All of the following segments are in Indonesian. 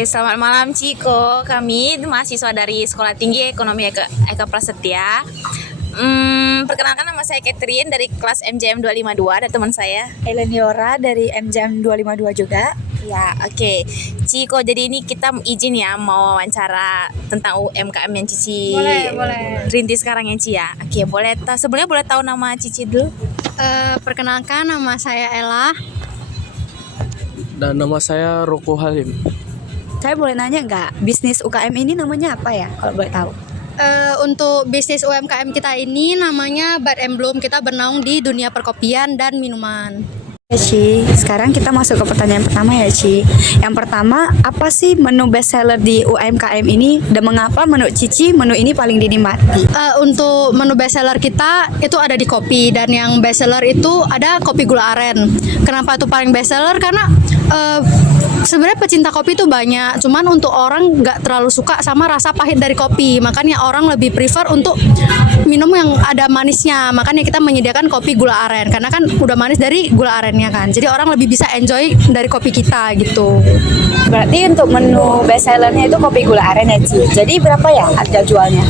Selamat malam Ciko, kami mahasiswa dari Sekolah Tinggi Ekonomi Eka Prasetya. Perkenalkan, nama saya Catherine dari kelas MJM 252, ada teman saya Eleniora dari MJM 252 juga. ya. Oke. Ciko, jadi ini kita izin ya mau wawancara tentang UMKM yang Cici Boleh. rintis sekarang ya Ci ya. Oke, sebelumnya boleh tahu nama Cici dulu? Perkenalkan, nama saya Ella. Dan nama saya Roko Halim. Saya boleh nanya nggak, bisnis UKM ini namanya apa ya, kalau boleh tahu? Untuk bisnis UMKM kita ini namanya Bud and Bloom. Kita bernaung di dunia perkopian dan minuman. Ci, sekarang kita masuk ke pertanyaan pertama ya Ci. Yang pertama, apa sih menu best seller di UMKM ini dan mengapa menurut Cici menu ini paling dinikmati? Untuk menu best seller kita itu ada di kopi, dan yang best seller itu ada kopi gula aren. Kenapa itu paling best seller? Karena sebenarnya pecinta kopi itu banyak, cuman untuk orang nggak terlalu suka sama rasa pahit dari kopi. Makanya orang lebih prefer untuk minum yang ada manisnya. Makanya kita menyediakan kopi gula aren, karena kan udah manis dari gula arennya kan. Jadi orang lebih bisa enjoy dari kopi kita gitu. Berarti untuk menu best sellernya itu kopi gula aren ya Ci. Jadi berapa ya harga jualnya?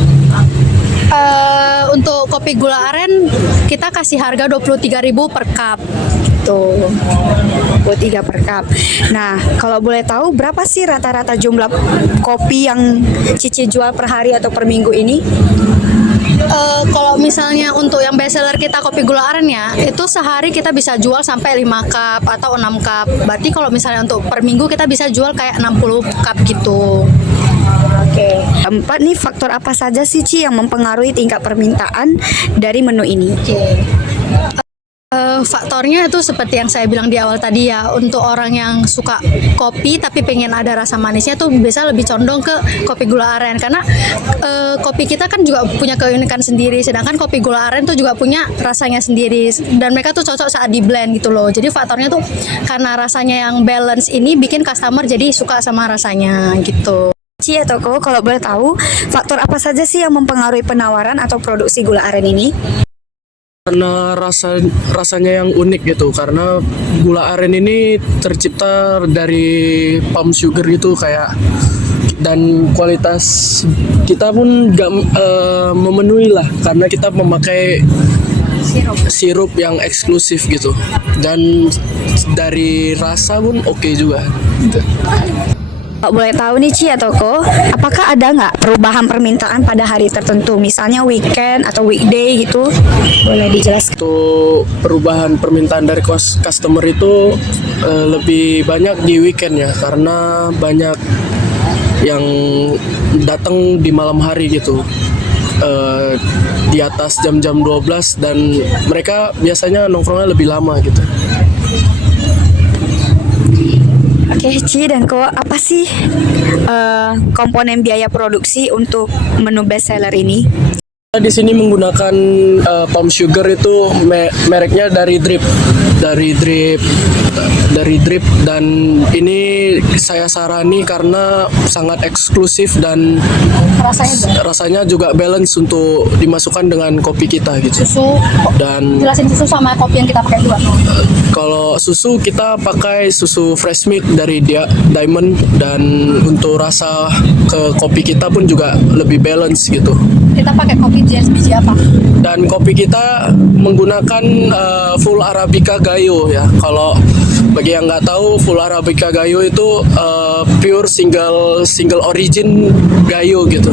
Untuk kopi gula aren kita kasih harga 23.000 per cup. Tuh, 23 per cup. Nah, kalau boleh tahu berapa sih rata-rata jumlah kopi yang Cici jual per hari atau per minggu ini? Kalau misalnya untuk yang best seller kita kopi gula aren ya, itu sehari kita bisa jual sampai 5 cup atau 6 cup. Berarti kalau misalnya untuk per minggu kita bisa jual kayak 60 cup gitu. Oke. Keempat nih, faktor apa saja sih Ci yang mempengaruhi tingkat permintaan dari menu ini? Faktornya itu seperti yang saya bilang di awal tadi ya. Untuk orang yang suka kopi tapi pengen ada rasa manisnya tuh biasa lebih condong ke kopi gula aren, karena kopi kita kan juga punya keunikan sendiri, sedangkan kopi gula aren tuh juga punya rasanya sendiri, dan mereka tuh cocok saat di blend gitu loh. Jadi faktornya tuh karena rasanya yang balance ini bikin customer jadi suka sama rasanya gitu. Ci atau Ko, kalau boleh tahu, faktor apa saja sih yang mempengaruhi penawaran atau produksi gula aren ini? Karena rasanya yang unik gitu. Karena gula aren ini tercipta dari palm sugar gitu kayak, dan kualitas kita pun gak memenuhi lah, karena kita memakai sirup yang eksklusif gitu, dan dari rasa pun oke juga gitu. Kalau boleh tahu nih Ci atau Ko, apakah ada nggak perubahan permintaan pada hari tertentu, misalnya weekend atau weekday gitu? Boleh dijelaskan? Untuk perubahan permintaan dari customer itu lebih banyak di weekend ya, karena banyak yang datang di malam hari gitu, di atas jam-jam 12, dan mereka biasanya nongkrongnya lebih lama gitu. Oke, Ci dan Ko, apa sih komponen biaya produksi untuk menu best seller ini? Di sini menggunakan palm sugar itu mereknya dari drip, dan ini saya sarani karena sangat eksklusif dan rasanya juga balance untuk dimasukkan dengan kopi kita gitu. Susu, Dan jelasin susu sama kopi yang kita pakai dua. kalau susu kita pakai susu fresh milk dari Diamond, dan untuk rasa ke kopi kita pun juga lebih balance gitu. Kita pakai kopi jenis biji apa? Dan kopi kita menggunakan full Arabica Gayo ya. Kalau bagi yang nggak tahu, full Arabica Gayo itu pure single origin Gayo gitu.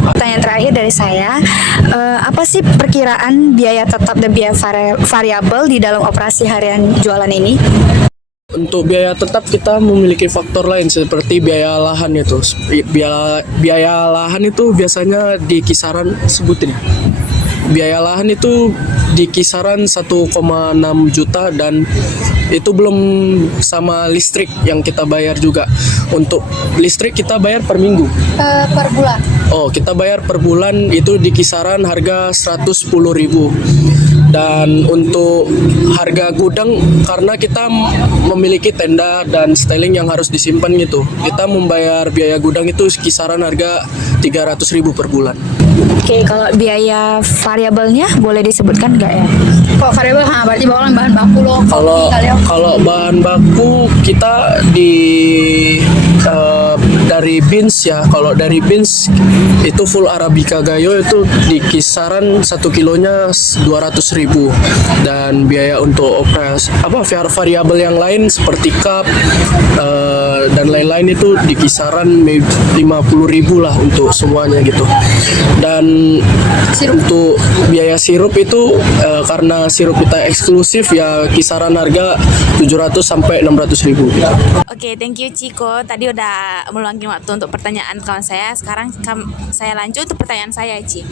Pertanyaan terakhir dari saya, apa sih perkiraan biaya tetap dan biaya variabel di dalam operasi harian jualan ini? Untuk biaya tetap kita memiliki faktor lain seperti biaya lahan itu. Biaya lahan itu biasanya di kisaran, sebutin. Biaya lahan itu di kisaran 1,6 juta, dan itu belum sama listrik yang kita bayar juga. Untuk listrik kita bayar per minggu. Per bulan. Oh, kita bayar per bulan itu di kisaran harga 110.000. Dan untuk harga gudang, karena kita memiliki tenda dan styling yang harus disimpan gitu, kita membayar biaya gudang itu kisaran harga 300.000 per bulan. Oke, kalau biaya variabelnya boleh disebutkan nggak ya? Kok variabel? Berarti bakalan bahan baku loh. Kalau bahan baku kita di dari beans ya, kalau dari beans itu full Arabica Gayo itu di kisaran 1 kilonya 200.000, dan biaya untuk variabel yang lain seperti cup dan lain-lain itu di kisaran 50.000 lah untuk semuanya gitu. Dan untuk biaya sirup itu karena sirup kita eksklusif ya kisaran harga 700 sampai 600.000 gitu. Oke, thank you Ciko. Tadi udah meluangkan waktu untuk pertanyaan kawan saya. Sekarang saya lanjut untuk pertanyaan saya, Ci.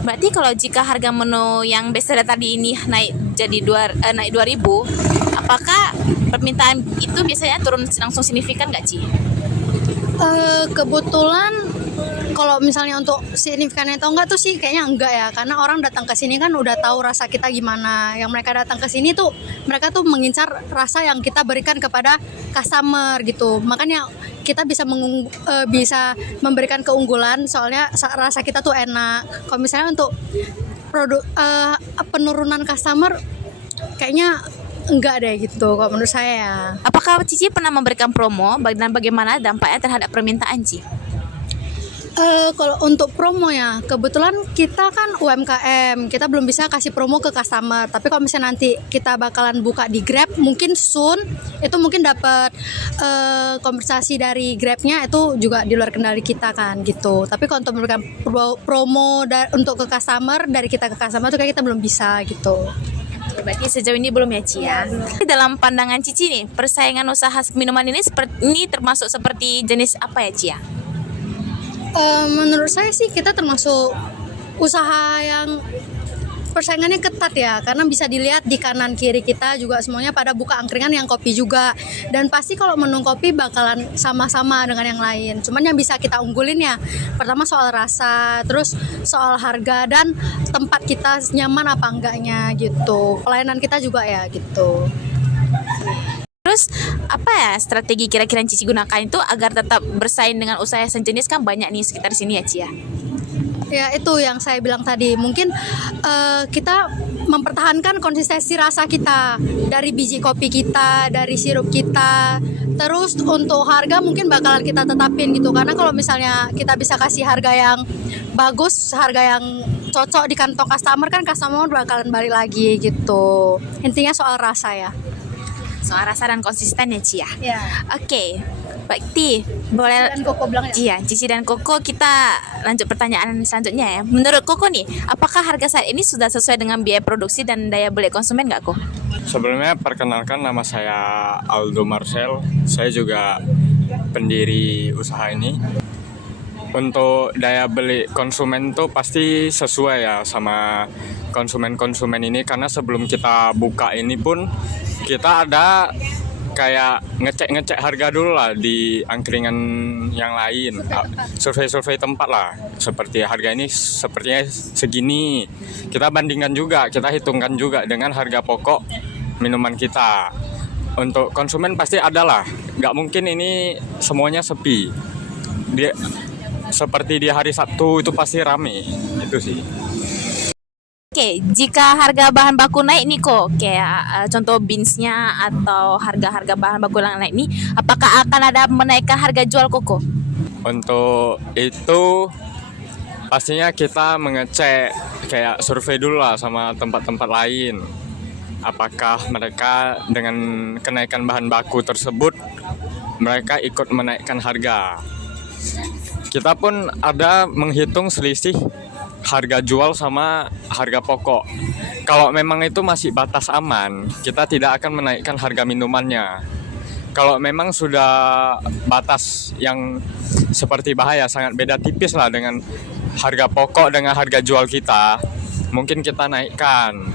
Berarti kalau jika harga menu yang bestseller tadi ini naik jadi naik 2.000, apakah permintaan itu biasanya turun langsung signifikan nggak, Ci? Kebetulan kalau misalnya untuk signifikannya atau enggak tuh sih kayaknya enggak ya, karena orang datang ke sini kan udah tahu rasa kita gimana. Yang mereka datang ke sini tuh mereka tuh mengincar rasa yang kita berikan kepada customer gitu. Makanya kita bisa bisa memberikan keunggulan soalnya rasa kita tuh enak. Kalau misalnya untuk produk penurunan customer kayaknya enggak deh gitu kalau menurut saya. Apakah Cici pernah memberikan promo dan bagaimana dampaknya terhadap permintaan, Ci? Kalau untuk promo ya, kebetulan kita kan UMKM, kita belum bisa kasih promo ke customer. Tapi kalau misalnya nanti kita bakalan buka di Grab, mungkin soon itu mungkin dapat kompensasi dari Grabnya, itu juga di luar kendali kita kan gitu. Tapi kalau untuk memberikan promo untuk ke customer, dari kita ke customer itu kayak kita belum bisa gitu. Berarti sejauh ini belum ya, Ci ya? Dalam pandangan Cici nih, persaingan usaha minuman ini termasuk seperti jenis apa ya, Ci ya? Menurut saya sih kita termasuk usaha yang persaingannya ketat ya, karena bisa dilihat di kanan kiri kita juga semuanya pada buka angkringan yang kopi juga, dan pasti kalau menu kopi bakalan sama-sama dengan yang lain. Cuman yang bisa kita unggulin ya pertama soal rasa, terus soal harga, dan tempat kita nyaman apa enggaknya gitu, pelayanan kita juga ya gitu. Terus apa ya strategi kira-kira yang Cici gunakan itu agar tetap bersaing dengan usaha sejenis, kan banyak nih sekitar sini ya, Ci ya? Ya itu yang saya bilang tadi, mungkin kita mempertahankan konsistensi rasa kita dari biji kopi kita, dari sirup kita. Terus untuk harga mungkin bakalan kita tetapin gitu, karena kalau misalnya kita bisa kasih harga yang bagus, harga yang cocok di kantong customer, kan customer bakalan balik lagi gitu. Intinya soal rasa ya. Soal rasa dan konsisten ya, Ci ya? Ya. Oke, baik Ti, boleh Dan Koko bilang ya. Iya, Cici dan Koko, kita lanjut pertanyaan selanjutnya ya. Menurut Koko nih, apakah harga saat ini sudah sesuai dengan biaya produksi dan daya beli konsumen nggak, Kok? Sebelumnya perkenalkan, nama saya Aldo Marcel. Saya juga pendiri usaha ini. Untuk daya beli konsumen tuh pasti sesuai ya sama konsumen-konsumen ini, karena sebelum kita buka ini pun kita ada kayak ngecek harga dulu lah di angkringan yang lain, survei tempat lah, seperti harga ini sepertinya segini, kita bandingkan juga, kita hitungkan juga dengan harga pokok minuman kita. Untuk konsumen pasti ada lah, nggak mungkin ini semuanya sepi. Dia seperti di hari Sabtu itu pasti rame, itu sih. Oke, jika harga bahan baku naik nih Kok, kayak contoh beansnya atau harga-harga bahan baku yang naik nih, apakah akan ada menaikkan harga jual Koko? Untuk itu pastinya kita mengecek, kayak survei dulu lah sama tempat-tempat lain. Apakah mereka dengan kenaikan bahan baku tersebut mereka ikut menaikkan harga. Kita pun ada menghitung selisih harga jual sama harga pokok. Kalau memang itu masih batas aman, kita tidak akan menaikkan harga minumannya. Kalau memang sudah batas yang seperti bahaya, sangat beda tipis lah dengan harga pokok dengan harga jual kita, mungkin kita naikkan.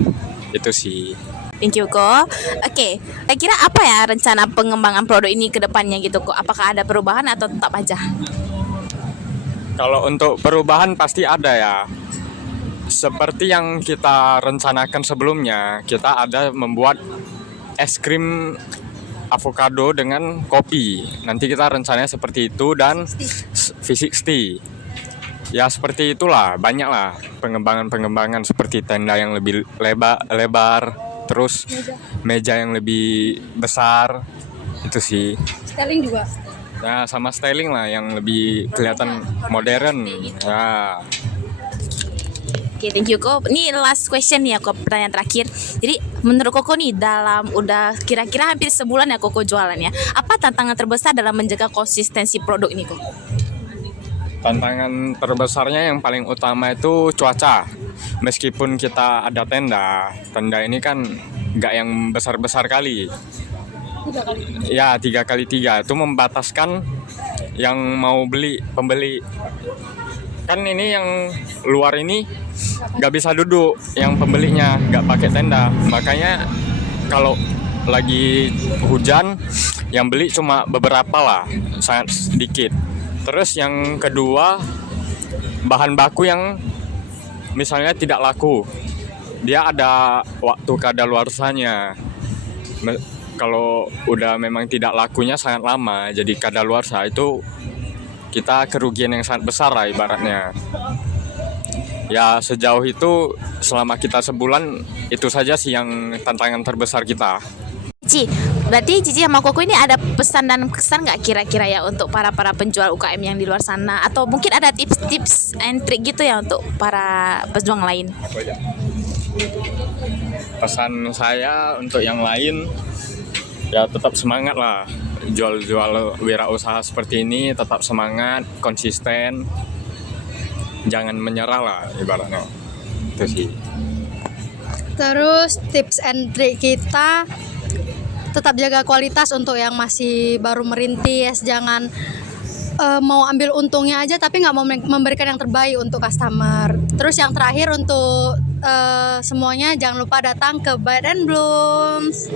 Itu sih. Thank you Kok. Oke, kira apa ya rencana pengembangan produk ini ke depannya gitu Kok? Apakah ada perubahan atau tetap aja? Kalau untuk perubahan pasti ada ya. Seperti yang kita rencanakan sebelumnya, kita ada membuat es krim avocado dengan kopi. Nanti kita rencananya seperti itu, dan V60. Ya seperti itulah, banyak lah pengembangan seperti tenda yang lebih lebar, terus meja yang lebih besar, itu sih. Styling juga. Nah, sama styling lah yang lebih kelihatan modern. Ya, Oke, thank you Ko. Ini last question nih ya Ko, pertanyaan terakhir. Jadi menurut Koko nih dalam udah kira-kira hampir sebulan ya Koko jualan ya. Apa tantangan terbesar dalam menjaga konsistensi produk ini Ko? tantangan terbesarnya yang paling utama itu cuaca. Meskipun kita ada tenda, tenda ini kan nggak yang besar-besar kali. Ya, 3x3 itu membataskan yang mau beli pembeli. Kan ini yang luar ini nggak bisa duduk, yang pembelinya nggak pakai tenda. Makanya kalau lagi hujan, yang beli cuma beberapa lah, sangat sedikit. Terus yang kedua, bahan baku yang misalnya tidak laku, dia ada waktu kadaluarsanya. Kalau udah memang tidak lakunya sangat lama, jadi kadaluarsa itu kita kerugian yang sangat besar lah ibaratnya. Ya sejauh itu selama kita sebulan itu saja sih yang tantangan terbesar kita. Cici, berarti Cici sama Koko ini ada pesan dan kesan nggak kira-kira ya untuk para penjual UKM yang di luar sana, atau mungkin ada tips-tips and trik gitu ya untuk para pejuang lain? Pesan saya untuk yang lain, ya tetap semangat lah, jual-jual wirausaha seperti ini, tetap semangat, konsisten, jangan menyerah lah ibaratnya, itu sih. Terus tips and trick kita tetap jaga kualitas untuk yang masih baru merintis, jangan mau ambil untungnya aja tapi nggak mau memberikan yang terbaik untuk customer. Terus yang terakhir untuk semuanya jangan lupa datang ke Bite and Blooms.